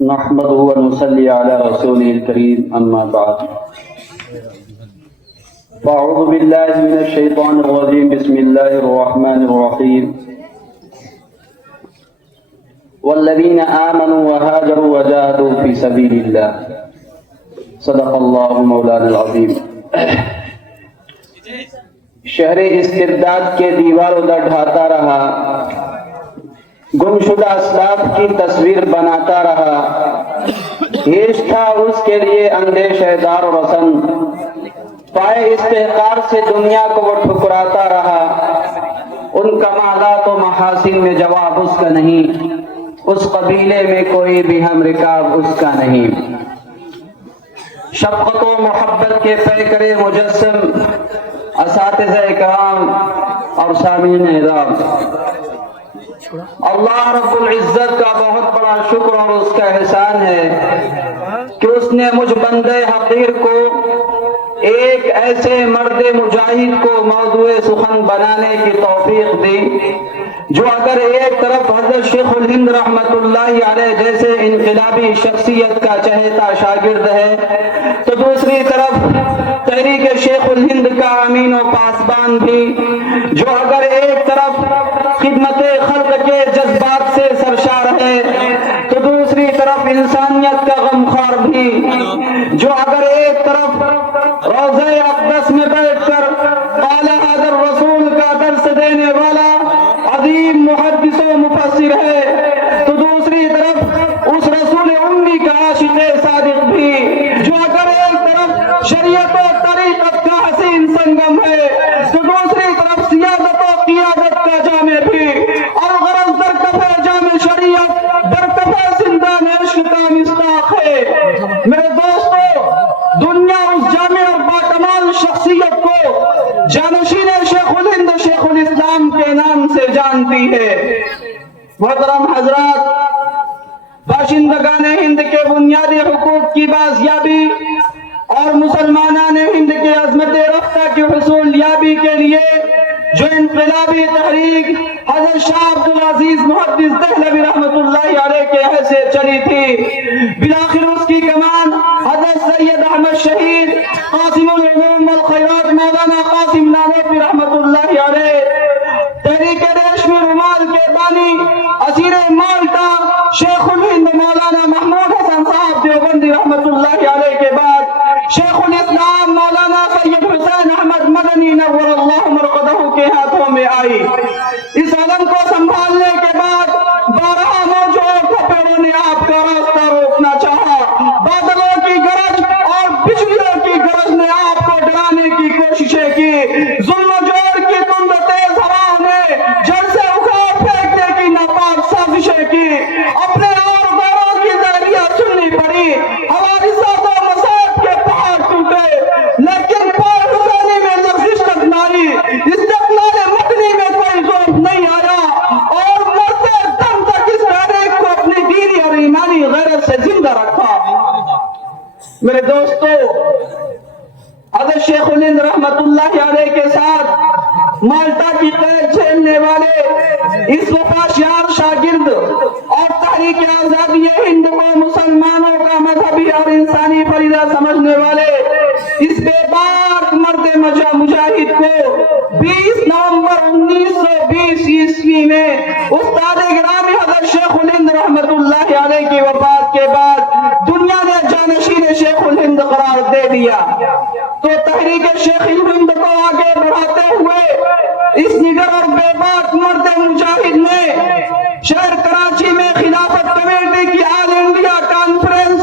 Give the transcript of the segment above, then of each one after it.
نحمده ونصلي على رسوله الكريم أما بعد فأعوذ بالله من الشيطان الرجيم بسم الله الرحمن الرحيم والذين آمنوا وهاجروا وجاهدوا في سبيل الله صدق الله مولانا العظيم. شہر استرداد کے دیواروں در ڈھاتا رہا، گمشدہ اسلاف کی تصویر بناتا رہا، ہیش تھا اس کے لیے اندیشہ دار و رسن، پائے استحقار سے دنیا کو وہ ٹھکراتا رہا. ان کمالات و محاسن میں جواب اس کا نہیں، اس قبیلے میں کوئی بھی ہم رکاب اس کا نہیں. شفقت و محبت کے پیکر مجسم اساتذہ اکرام اور سامعین اعزاز، اللہ رب العزت کا بہت بڑا شکر اور اس کا احسان ہے کہ اس نے مجھ بندے حقیر کو ایک ایسے مرد مجاہد کو موضوع سخن بنانے کی توفیق دی جو اگر ایک طرف حضرت شیخ الہند رحمت اللہ علیہ جیسے انقلابی شخصیت کا چہیتا شاگرد ہے، تو دوسری طرف تحریک شیخ الہند کا امین و پاسبان بھی، جو اگر ایک طرف خدمت خلق کے جذبات سے سرشار ہے تو دوسری طرف انسانیت کا غمخوار بھی، جو اگر ایک طرف روضہ اقدس میں بیٹھ کر قال هذا الرسول کا درس دینے والا عظیم محدث و مفسر ہے، تو دوسری طرف اس رسول امی کا عاشق صادق بھی، جو اگر ایک طرف شریعت و طریقت کا حسین سنگم ہے تو دوسری طرف سیادت و قیادت کا جامع بھی، اور غرض در کف جامع شریعت در کف زندان عشق کا مصداق ہے. میرے دوستو، دنیا اس جامع اور باکمال شخصیت کو جانشین شیخ الہند شیخ الاسلام کے نام سے جانتی ہے. محترم حضرات، باشندگان ہند کے بنیادی حقوق کی بازیابی اور مسلمانان ہند کے عظمت رفتہ کی حصول یابی کے لیے جو انقلابی تحریک حضرت شاہ عبدالعزیز محدث دہلوی رحمت اللہ علیہ کے عہد سے چلی تھی، بلاخر اس کی کمان حضرت سید احمد شہید قاسم العلوم والخیرات مولانا قاسم نانوتوی رحمت اللہ علیہ، تحریک ریشمی رومال کے بانی اسیر مالٹا شیخ الہند مولانا محمود حسن صاحب دیوبندی رحمت اللہ علیہ کے بعد شیخ الاسلام مولانا سید حسین احمد مدنی نور اللہ مرقدہ کے ہاتھوں میں آئی. اس علم کو سنبھالنے کے بعد 12 موجوں پھپھیروں نے آپ کا راستہ روکنا چاہا. بادلوں کی گرج اور بجلیوں کی گرج نے آپ کو ڈرانے کی کوششیں کی. ظلم و جور کی تند تیز ہواؤں نے جڑ سے اکھاڑ پھینکنے کی ناپاک سازشیں کی. اپنے اور غیروں کی دہلیاں سننی پڑی. ہماری ذات و مصائب کے پہاڑ ٹوٹے، لیکن پار حسینی میں لفظ تک نہ آئی. استقلال مدنی میں کوئی ذوق نہیں آیا، اور مرتے دم تک اس تحریک کو اپنی دینی اور ایمانی غیرت سے زندہ رکھا. میرے دوستو، حضرت شیخ الہند رحمت اللہ علیہ کے ساتھ مالٹا کی قید جھیلنے والے اس وفاشیار شاگرد اور تحریک آزادی ہند کو مسلمانوں کا مذہبی اور انسانی فریضہ سمجھنے والے اس بے باک مرد مجاہد کو 20 نومبر 1920 عیسوی میں استاد گرامی حضرت شیخ الہند رحمت اللہ علیہ کی وفات کے بعد دنیا نے جانشین شیخ الہند قرار دے دیا. تو تحریک شیخ الہند کو آگے بڑھاتے ہوئے اس نگر اور بے باک مرد مجاہد نے شہر کراچی میں خلافت کمیٹی کی آل انڈیا کانفرنس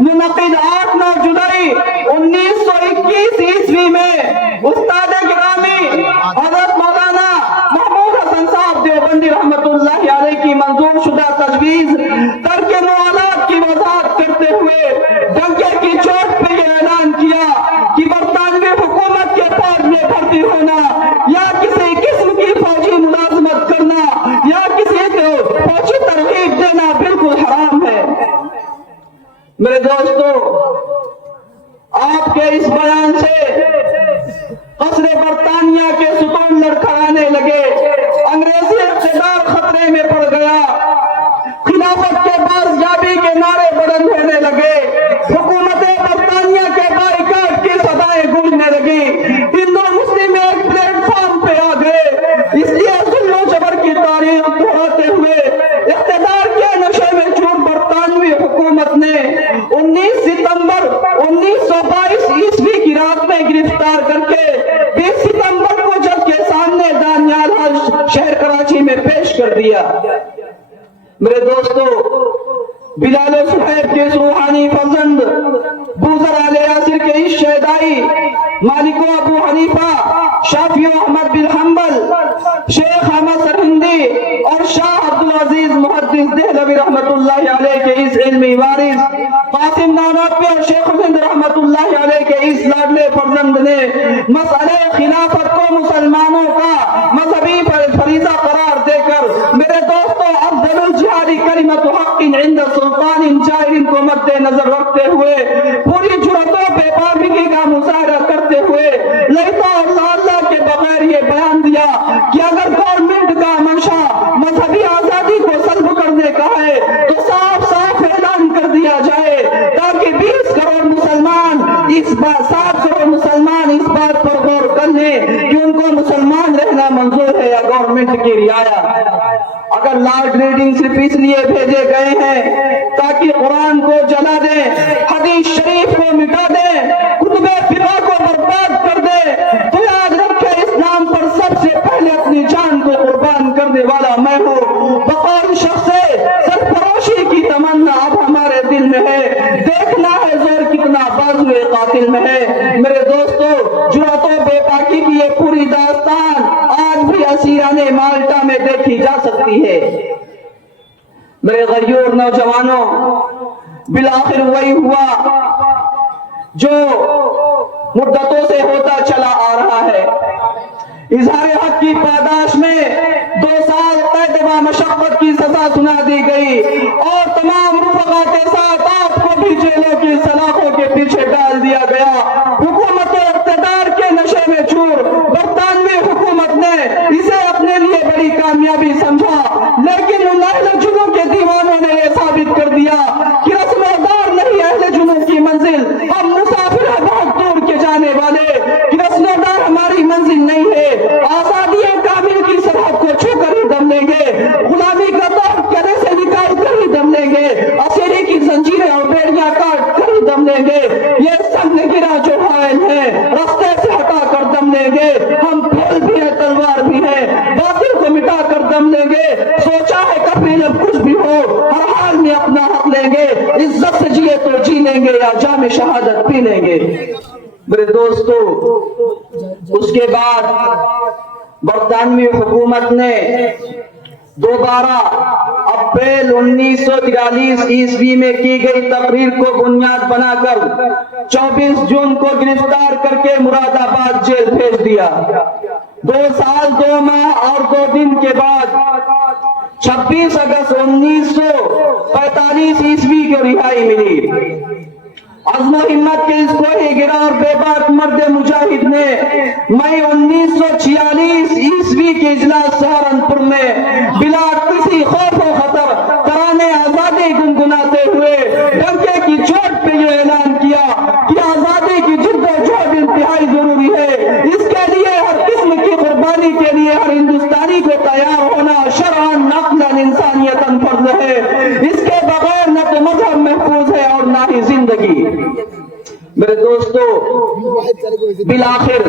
منعقد 8-9 جولائی 1921 عیسوی میں استاد گرامی حضرت مولانا محمود حسن صاحب دیوبندی رحمت اللہ علیہ کی منظور شدہ تجویز ترک موالات کی وضاحت کرتے ہوئے ڈنکے کی چوٹ پہ یہ اعلان کیا کہ برطانوی حکومت کے فوج میں بھرتی ہونا یا کسی قسم کی فوجی ملازمت کرنا یا کسی کو فوجی ترغیب دینا بالکل حرام ہے. میرے دوستو، آپ کے اس بیان سے قصر برطانیہ کے ستون لڑکھڑانے لگے، انگریزی اقتدار خطرے میں پڑ گیا. خلافت کے بازیابی کے نعرے لگے، حکومت برطانیہ کے بائیکاٹ کی صدائیں گونجنے لگی، ہندو مسلم ایک پلیٹ فارم پہ آ گئے۔ اس لیے ظلم و جبر کی تاریخ دہراتے ہوئے اقتدار کے نشے میں چور برطانوی حکومت نے 19 ستمبر 1922 عیسوی کی رات میں گرفتار کر کے 20 ستمبر کو جج کے سامنے دانیال حج شہر کراچی میں پیش کر دیا۔ میرے دوستو، بلال و صہیب کے روحانی فرزند بوذر آل یاسر کے اس شہدائی، مالک و ابو حنیفہ، شافعی و احمد بن حنبل، شیخ احمد سرہندی اور شاہ عبدالعزیز محدث دہلوی رحمت اللہ علیہ کے اس علمی وارث، قاسم نانوتوی اور شیخ الہند رحمت اللہ علیہ کے اس لاڈلے فرزند نے مسئلہ خلافت کو مسلمانوں کا مذہبی فریضہ قرار دے کر میرے دوستو افضل الجہاد کلمۃ حق عند سلطان جائر کو مد نظر رکھتے ہوئے پوری جرأت و بے پرواہی کا مظاہرہ کرتے ہوئے لہتا اللہ اللہ کے بغیر یہ بیان دیا کہ اگر گورنمنٹ کا منشا مذہبی آزادی کو سلب کرنے کا ہے تو صاف صاف اعلان کر دیا جائے تاکہ 20 کروڑ مسلمان 7 کروڑ مسلمان اس بات پر غور کر لیں کہ ان کو مسلمان رہنا منظور ہے یا گورنمنٹ کی رعایت۔ اگر لارڈ ریڈنگ صرف اس لیے بھیجے گئے ہیں تاکہ قرآن کو جلا دیں، حدیث شریف کو مٹا دیں، کتب فقہ کو برباد کر دیں، تو یاد رکھے اسلام پر سب سے پہلے اپنی جان کو قربان کرنے والا میں ہوں۔ بقول شخص سرفروشی کی تمنا اب ہمارے دل میں ہے، دیکھنا ہے زور کتنا بازوئے قاتل میں ہے۔ میرے دوستو، جرأت و بے باکی کی یہ پوری داستان آج بھی اسیران مالٹا میں دیکھی جا سکتی ہے۔ میرے غیور نوجوانوں، بالآخر وہی ہوا جو مدتوں سے ہوتا چلا آ رہا ہے۔ اظہار حق کی پاداش میں 2 سال قید و مشقت کی سزا سنا دی گئی اور تمام رفقا کے ساتھ آپ کو بھی جیلوں کی سلاخوں کے پیچھے ڈال دیا گیا۔ حکومت و اقتدار کے نشے میں چور برطانوی حکومت نے اسے اپنے لیے بڑی کامیابی سمجھا، لیکن ان اہل جنوں کے دیوانوں نے یہ ثابت کر دیا کہ رسم و دار نہیں اہل جنوں کی منزل، ہم مسافر ہیں بہت دور کے جانے والے، کہ رسم و دار ہماری منزل نہیں ہے۔ آزادی کامل کی سرحد کو چھو کر ہی دم لیں گے، غلامی کا دور کرے سے نکال کر ہی دم لیں گے، اسیری کی زنجیریں اور بیڑیاں کاٹ کر ہی دم لیں گے، یہ سنگ گرا جو حائل ہے رستے سے ہٹا کر دم لیں گے، ہم پھول بھی ہیں تلوار بھی ہیں، باطل کو مٹا کر دم لیں گے، سوچا ہے کبھی جب کچھ بھی ہو ہر حال میں اپنا حق لیں گے، عزت سے جیے تو جی لیں گے یا جام شہادت پی لیں گے۔ میرے دوستو، اس کے بعد برطانوی حکومت نے دوبارہ اپریل 1943 عیسوی میں کی گئی تقریر کو بنیاد بنا کر 24 جون کو گرفتار کر کے مراد آباد جیل بھیج دیا۔ 2 سال 2 ماہ اور 2 دن کے بعد 26 اگست 1945 عیسوی کو رہائی ملی۔ عزم و ہمت کے اس کوئی گرا اور بے باک مرد مجاہد نے مئی 1946 عیسوی کے اجلاس سہارنپور میں بلا کسی خوف و خطر ترانے آزادی گنگناتے ہوئے ڈنکے کی چوٹ پہ یہ اعلان کیا کہ آزادی کی جد و جہد انتہائی ضروری ہے، اس کے لیے ہر قسم کی قربانی کے لیے ہر ہندوستانی کو تیار ہونا شرعاً عقلاً انسانیتاً فرض ہے، اس کے بغیر نہ تو مذہب محفوظ ہے اور نہ ہی زندگی۔ میرے دوستو، بالآخر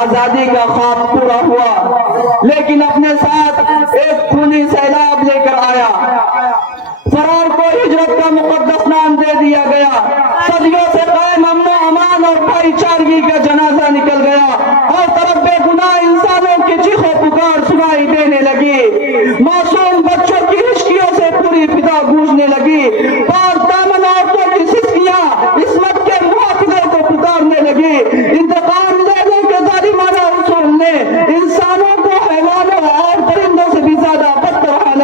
آزادی کا خواب پورا ہوا، لیکن اپنے ساتھ ایک خونی سیلاب لے کر آیا۔ فرار کو ہجرت کا مقدس نام دے دیا گیا، صدیوں سے قائم امن و امان اور بھائی چارگی کا جنازہ نکل گیا، اور طرف بے گناہ انسانوں کی چیخ و پکار سنائی دینے لگی، معصوم بچوں کی ہچکیوں سے پوری فضا گونجنے لگی، پاک دامن عورتوں کی سسکیاں عصمت کے محافظوں کو پکارنے لگی۔ انتقام لینے کے ظالمانہ اصول نے انسانوں کو حیوانوں اور درندوں سے بھی زیادہ بدتر حالت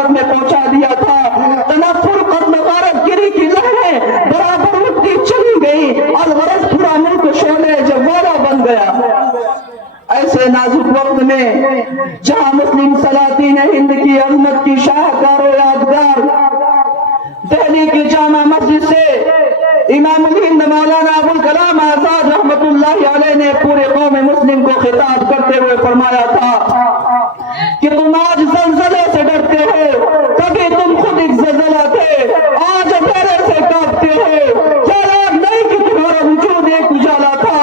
مالک زلزلہ تھے، آج اندھیرے سے کانپتے ہو۔ کیا یاد نہیں کہ تمہارا وجود ایک اجالا تھا؟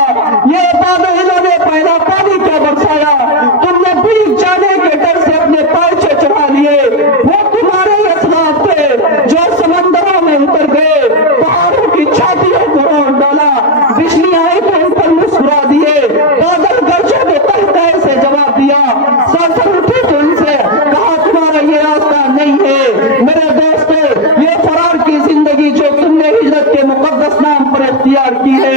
یہ بادلوں نے پہلا پانی کیا برسایا؟ تم نے بھیگ جانے کے ڈر سے اپنے پائچے چڑھا لیے۔ وہ تمہارے اسلاف تھے جو سمندروں میں اتر گئے، پہاڑوں کی چھاتیوں کو روند ڈالا، بجلی آئی تو ان پر مسکرا دیے، بادل گرجے تو تہتے سے جواب دیا، سانسیں اٹھی تو ان سے کہا تمہارا یہ راستہ نہیں ہے۔ میرے دوستو، یہ فرار کی زندگی جو تم نے ہجرت کے مقدس نام پر اختیار کی ہے،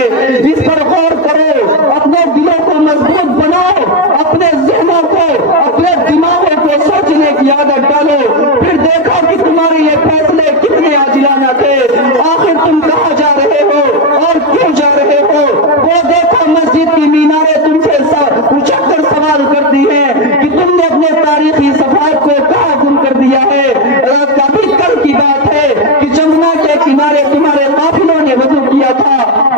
اس پر غور کرو، اپنے دلوں کو مضبوط بناؤ، اپنے ذہنوں کو، اپنے دماغوں کو سوچنے کی عادت ڈالو، پھر دیکھو کہ تمہارے یہ فیصلے کتنے عاجلانہ تھے۔ آخر تم کہاں جا رہے ہو اور کیوں جا رہے ہو؟ وہ دیکھو مسجد کی میناریں تم سے اچک کر سوال کرتی ہیں کہ تم نے اپنے تاریخی سفر کو کہاں گم کر دیا ہے۔ کبھی کل کی بات ہے کہ جمنا کے کنارے تمہارے قافلوں نے وضو کیا تھا،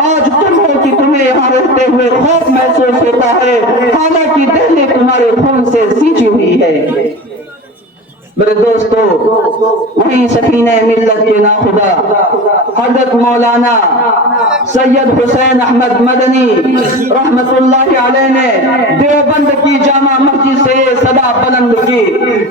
آج تم ہو کہ تمہیں یہاں رہتے ہوئے خوف محسوس ہوتا ہے، حالانکہ دہلی تمہارے خون سے سینچی ہوئی ہے۔ میرے دوستو، وہیں سفینہ ملت کے ناخدا حضرت مولانا سید حسین احمد مدنی رحمت اللہ علیہ نے دیوبند کی جامع مسجد سے یہ صدا بلند کی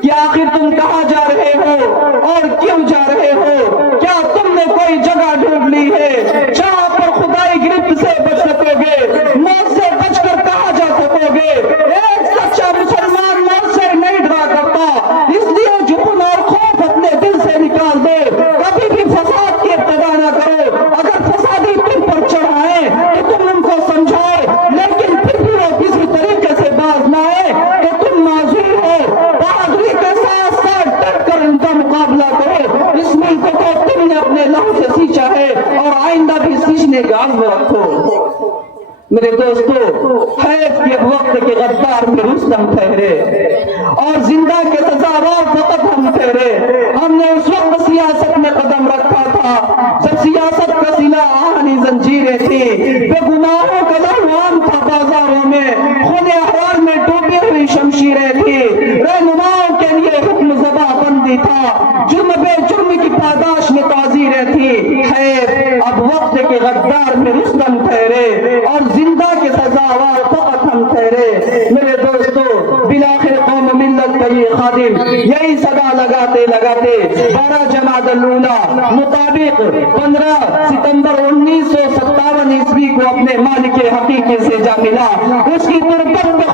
کہ آخر تم کہاں جا رہے ہو اور کیوں جا رہے ہو؟ کیا تم نے کوئی جگہ ڈھونڈ لی ہے جہاں پر خدائی گرفت سے بچ سکو گے؟ موت سے بچ کر کہاں جا سکو گے؟ ایک سچا مسلمان موت سے نہیں ڈرا کرتا، اس لیے جبن اور خوف اپنے دل سے نکال دو۔ کبھی بھی فساد کی ابتدا نہ کرو، اگر فسادی تم پر چڑھائیں تو تم ان کو سمجھاؤ، لیکن پھر بھی وہ کسی طریقے سے باز نہ آئے تو تم معذور ہو۔ بہادری کے ساتھ ساتھ ڈٹ کر ان کا مقابلہ کرو۔ اس ملک کو تم نے اپنے لہو سے سینچا ہے اور آئندہ بھی سینچنے کا عزم رکھو۔ میرے دوستو، حیف کے وقت کے غدار میں رستم ٹھہرے اور زندہ کے سزاوار فقط ہم ٹھہرے۔ ہم نے اس وقت سیاست میں قدم رکھا تھا جب سیاست کا سلا آہنی زنجیریں تھی، بے گناہوں کا لہوان تھا بازاروں میں، خون احرار میں ڈوبی ہوئی شمشیریں تھی، رہنماؤں کے لیے حکم زباں بندی تھا، جرم بے جرم کی پاداش میں تعزیریں تھی۔ حیف اب وقت کے غدار میں رستم ٹھہرے اور زندہ کے سزاوار فقط ہم ٹھہرے۔ میرے دوستو، بلاخر قوم ملت کا یہ خادم یہی صدا لگاتے لگاتے 12 جمادی الاولیٰ مطابق 15 ستمبر 1957 عیسوی کو اپنے مالک حقیقی سے جا ملا۔ اس کی تربت